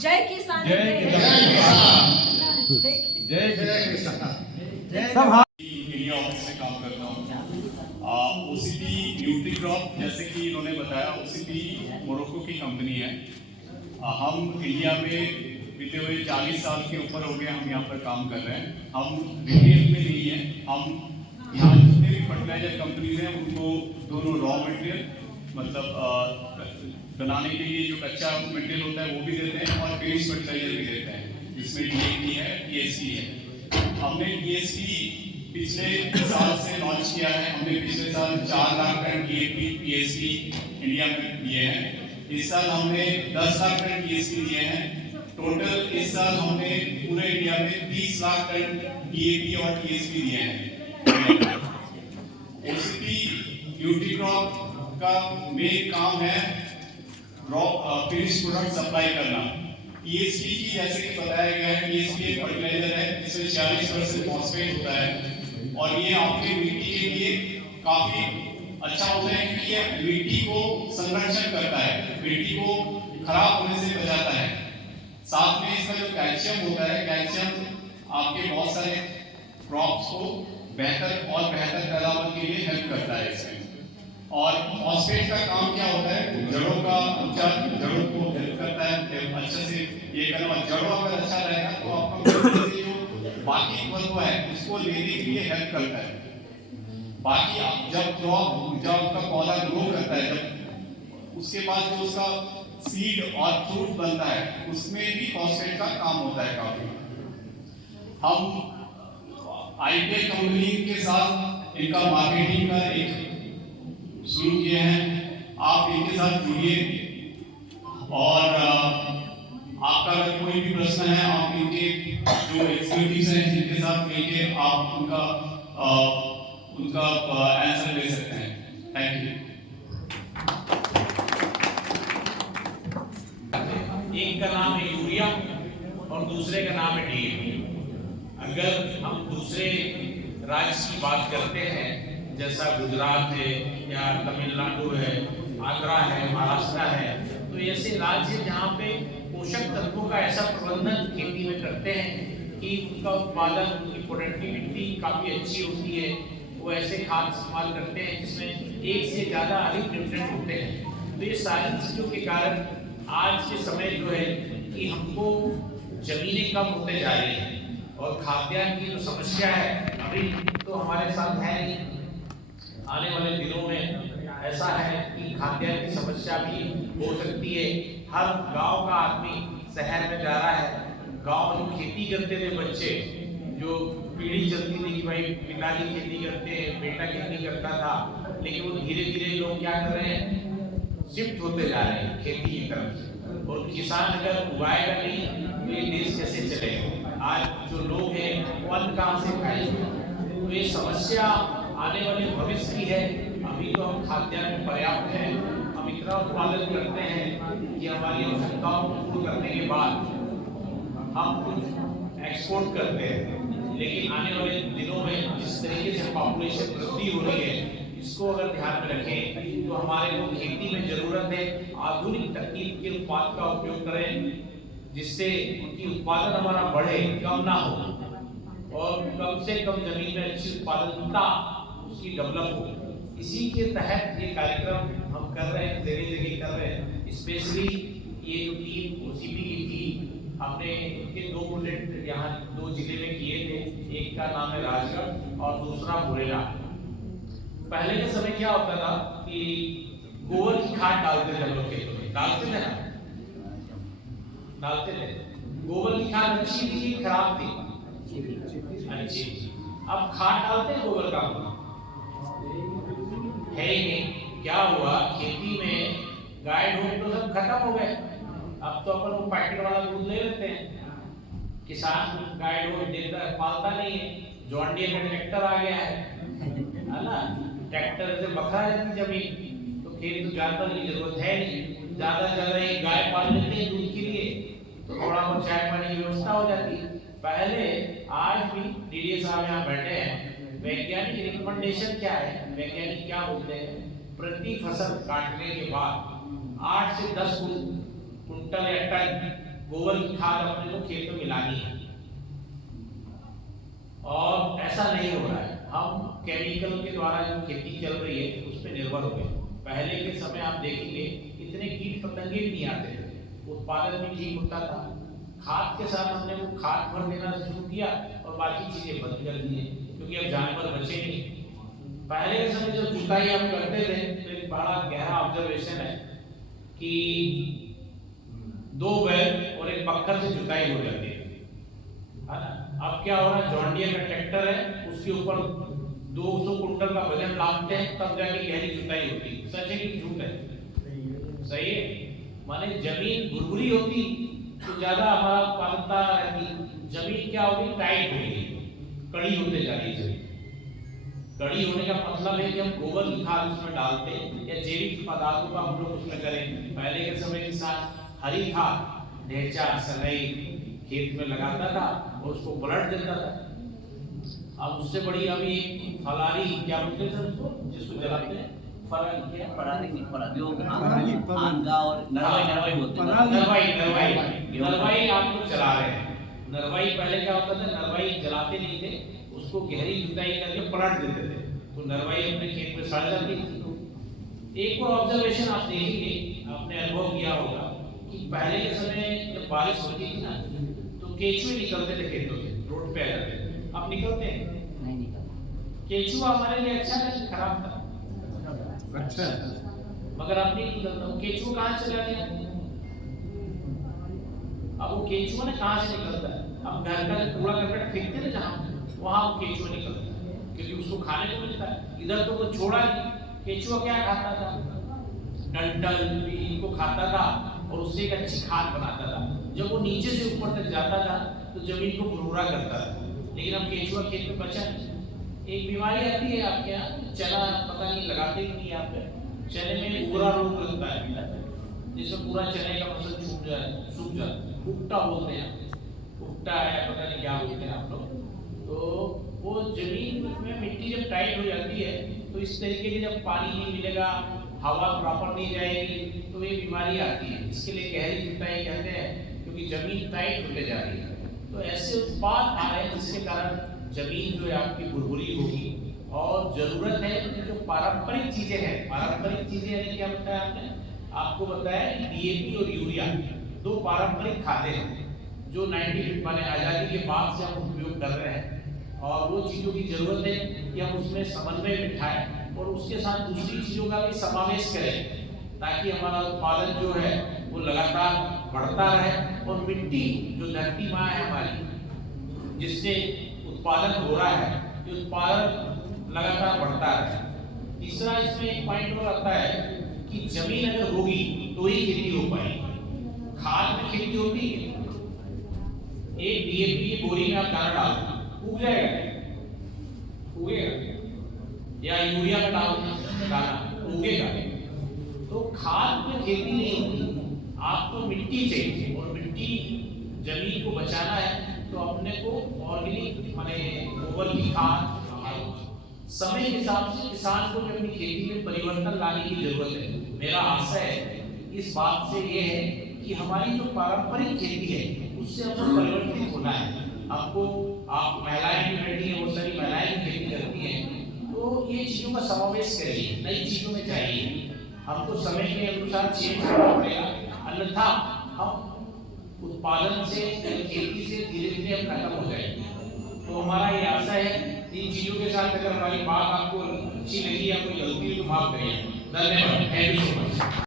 जय किसान India office में काम करता हूँ। ओसीपी न्यूट्रीक्रॉप, जैसे कि इन्होंने बताया, ओसीपी मोरक्को की कंपनी है। हम इंडिया में बीते हुए 40 साल के ऊपर हो गए हम यहाँ पर काम कर रहे हैं। हम रिटेल में नहीं है, हम यहाँ जितने भी फर्टिलाइजर कंपनीज हैं उनको दोनों रॉ मटेरियल मतलब बनाने के लिए जो कच्चा मटेरियल होता है वो भी देते हैं और फिनिश फर्टिलाइजर भी देते हैं, जिसमें डीएपी है, पीएसपी है। हमने पीएसपी पिछले साल से लॉन्च किया है। हमने पिछले साल 4 lakh ton DAP PSP India में लिए हैं। इस साल हमने 10 लाख टन पीएसपी लिए हैं। टोटल इस साल हमने पूरे इंडिया में 30 लाख टन डीएपी और पीएसपी दिए हैं। ओसीपी न्यूट्रीक्रॉप का मेन काम है रॉ फिनिश प्रोडक्ट सप्लाई करना। पीएसपी की जैसे कि बताया गया है, पीएसपी एक फर्टिलाइजर है जिसमें 40% फॉस्फेट होता है और ये आपके मिट्टी के लिए काफी अच्छा होता है क्योंकि ये मिट्टी को संरक्षण करता है, मिट्टी को खराब होने से बचाता है। साथ में इसका जो कैल्शियम होता है, कैल्शियम आपके बहुत सारे क्रॉप्स को बेहतर और बेहतर पैदावार के लिए हेल्प करता है इसमें। और फॉस्फेट का काम क्या होता है, जड़ों का उपचार, जड़ों को हेल्प करता है अच्छे से ये करना। जड़ों अगर अच्छा रहेगा तो आपका जो बाकी तत्व है उसको लेने के लिए हेल्प करता है। बाकी जब आपका पौधा ग्रो करता है, जब उसके बाद जो उसका सीड और फ्रूट बनता है उसमें भी फॉस्फेट का काम होता है काफी। हम आईपीएल कंपनी के साथ इनका मार्केटिंग का एक शुरू किए हैं। आप इनके साथ जुड़िए और आपका अगर कोई भी प्रश्न है आप इनके जो एक्सपर्टीज हैं जिनके साथ मिलके आप उनका आंसर ले सकते हैं। Thank you. एक का नाम है यूरिया और दूसरे का नाम है डीएपी। अगर हम दूसरे राज्य की बात करते हैं जैसा गुजरात है या तमिलनाडु है, आंध्रा है, महाराष्ट्र है, तो ऐसे राज्य जहाँ पे पोषक तत्वों का ऐसा प्रबंधन खेती में करते हैं कि उनका उत्पादन, उनकी प्रोडक्टिविटी काफ़ी अच्छी होती है। वो ऐसे खाद इस्तेमाल करते हैं जिसमें एक से ज़्यादा अधिक न्यूट्रिएंट होते हैं। तो ये सारी चीज़ों के कारण आज के समय जो है कि हमको जमीनें कम होते जा रही हैं और खाद्यान्न की जो समस्या है अभी तो हमारे साथ है नहीं, आने वाले दिनों में ऐसा है कि खाद्यान्न की समस्या भी हो सकती है। हर गांव का आदमी शहर में जा रहा है। गांव में खेती करते थे बच्चे, जो पीढ़ी चलती थी कि भाई पिताजी खेती करते हैं, बेटा खेती करता था, लेकिन वो धीरे धीरे लोग क्या कर रहे हैं, शिफ्ट होते जा रहे हैं खेती की तरफ। और किसान अगर उगाएगा नहीं तो ये देश कैसे चलेगा? आज जो लोग हैं वो अन्न कहाँ से खाएंगे? तो ये समस्या आने वाले भविष्य की है। अभी तो हम खाद्यान्न पर्याप्त है, हम इतना उत्पादन करते हैं कि हमारी आवश्यकताओं को पूर्ण करने के बाद हम कुछ एक्सपोर्ट करते हैं। लेकिन आने वाले दिनों में जिस तरीके से पॉपुलेशन वृद्धि हो रही है, इसको अगर ध्यान में रखें तो हमारे को खेती में जरूरत है आधुनिक तकनीक के उत्पाद का उपयोग करें, जिससे उनकी उत्पादन हमारा बढ़े, कम ना हो और कम से कम जमीन में अच्छी उत्पादकता उसकी डेवलप हो। इसी के तहत ये कार्यक्रम हम कर रहे हैं, जगह जगह कर रहे हैं। स्पेशली ये जो टीम ओसीपी की थी, हमने इनके 2 प्रोजेक्ट यहाँ 2 जिले में किए थे। एक का नाम है राजगढ़ और दूसरा मुरैना। पहले के समय क्या होता था कि गोबर की खाद डालते थे हम लोग खेतों में, डालते थे ना, डालते थे। गोबर की खाद अच्छी थी, खराब थी? अच्छी। अब खाद डालते हैं गोबर का है ही नहीं। क्या हुआ, खेती में गाय ढोर तो सब खत्म हो गए। अब तो अपन वो पैकेट वाला दूध ले लेते हैं। किसान गाय ढोर देता पालता नहीं है। जॉन डीयर का ट्रैक्टर आ गया है ना, ट्रैक्टर से बखरा जाती जमीन, तो खेत तो जानवर की जरूरत है नहीं। ज्यादा से ज्यादा एक गाय पाल लेते हैं दूध के लिए, तो थोड़ा बहुत चाय पानी की व्यवस्था हो जाती है। पहले आज भी डीडी साहब यहाँ बैठे हैं, वैज्ञानिक रिकमेंडेशन क्या है, वैज्ञानिक क्या बोलते हैं, प्रति फसल काटने के बाद 8 से 10 कुंटल या टन गोबर की खाद अपने को खेत में मिलानी है, और ऐसा नहीं हो रहा है। हम केमिकल के द्वारा जो खेती चल रही है उस पर निर्भर हो गए। पहले के समय आप देखेंगे इतने कीट पतंगे भी नहीं आते थे, उत्पादन भी ठीक होता था। खाद के साथ हमने वो खाद भर देना शुरू किया और बाकी चीजें बंद कर दी, क्योंकि अब जानवर बचे नहीं। पहले के समय जब जुताई हम करते थे तो एक बड़ा गहरा ऑब्जर्वेशन है कि 2 बैल और एक बक्खर से जुताई हो जाती है ना। अब क्या हो रहा है, जॉन डियर का ट्रैक्टर है, उसके ऊपर 200 कुंटल का वजन लादते हैं, तब जाके गहरी जुताई होती है। सच है कि झूठ है? सही है। माने जमीन भुरभुरी होती तो ज्यादा हमारा उत्पादकता रहती। जमीन क्या होगी, टाइट होगी, कड़ी होते जा रही है जमीन। कड़ी होने का मतलब है कि हम गोबर की खाद उसमें डालते हैं या जैविक पदार्थों का हम लोग उसमें करें। पहले के समय किसान हरी खाद ढेंचा सनई खेत में लगाता था और उसको पलट देता था। अब उससे बड़ी अभी फलारी, क्या बोलते हैं उसको, जिसको जलाते हैं, फलारी क्या, पराली नहीं, पराली जो आंगा और नरवाई बोलते हैं। नरवाई आप लोग चला रहे हैं। नरवाई पहले क्या होता था, नरवाई जलाते नहीं थे, उसको गहरी जुताई करके पलट देते थे, तो नरवाई अपने खेत में सड़ जाती थी। एक और ऑब्जर्वेशन आप देखेंगे, आपने अनुभव किया होगा कि पहले के समय जब बारिश होती थी ना तो केचुए निकलते थे खेतों से, रोड पे आ जाते थे। अब निकलते हैं? नहीं निकलता। केचुआ हमारे लिए अच्छा है, खराब था? अच्छा, मगर अब नहीं निकलता। वो केचुआ कहाँ चला गया? अब वो केचुआ ने कहाँ से निकलता है? अब घर का कूड़ा करकट फेंकते ना जहाँ, वहां वो केचुआ निकलता है, क्योंकि उसको खाने को मिलता है। इधर तो कुछ छोड़ा नहीं। केचुआ क्या खाता था? डंठल भी को खाता था और उससे एक अच्छी खाद बनाता था। जब वो नीचे से ऊपर तक जाता था तो जमीन को भुरभुरा करता था। लेकिन अब केचुआ खेत में बचा नहीं। एक बीमारी आती है आपके यहाँ, चना पता नहीं लगाते ही नहीं आप पे, चने में उगरा रोग लगता है, जिसमें पूरा चने का फसल सूख जाए, उगटा बोलते हैं, उगटा है, पता नहीं क्या बोलते हैं आप लोग। तो वो जमीन में मिट्टी जब टाइट हो जाती है तो इस तरीके से जब पानी नहीं मिलेगा, हवा प्रॉपर नहीं जाएगी, तो ये बीमारी आती है। इसके लिए गहरी जुताई कहते हैं, क्योंकि जमीन टाइट होते जा रही है। तो ऐसे उत्पाद आ रहे हैं जिसके कारण जमीन जो है आपकी भुरभुरी होगी। और जरूरत है कि जो पारंपरिक चीजें हैं, पारंपरिक चीजें यानी क्या बताया आपने, आपको बताया डीएपी और यूरिया 2 पारंपरिक खादें हैं जो 90 माने आजादी के बाद से हम उपयोग कर रहे हैं। और वो चीजों की जरूरत है कि हम उसमें समन्वय बिठाएं और उसके साथ दूसरी चीजों का भी समावेश करें, ताकि हमारा उत्पादन जो है वो लगातार बढ़ता रहे। और मिट्टी जो धरती माँ है हमारी, जिससे उत्पादन हो रहा है, ये उत्पादन लगातार बढ़ता रहे। तीसरा इसमें एक पॉइंट और आता है कि जमीन अगर होगी तो ही खेती हो पाएगी। खाद में खेती होती है, एक डीएपी की बोरी में आप दाना डाल दो, उग जाएगा, उगेगा, या यूरिया में डाल दाना उगेगा। तो खाद में खेती नहीं होती, आपको मिट्टी चाहिए, और मिट्टी जमीन को बचाना है तो अपने को ऑर्गेनिक माने गोबर की खाद, समय के हिसाब से किसान को भी अपनी खेती में परिवर्तन लाने की जरूरत है। मेरा आशय इस बात से ये है कि हमारी जो पारंपरिक खेती है उससे हमको परिवर्तित होना है। आपको, आप महिलाएं भी बैठी हैं, बहुत सारी महिलाएं भी खेती करती हैं, तो ये चीजों का समावेश करिए, नई चीजों में जाइए। हमको समय के अनुसार चेंज करना पड़ेगा, अन्यथा हम उत्पादन से, खेती से धीरे धीरे हम खत्म हो जाएंगे। तो हमारा ये आशा है, इन चीजों के साथ अगर हमारी बात आपको अच्छी लगी या कोई गलती तो माफ करिए। धन्यवाद, थैंक यू सो मच।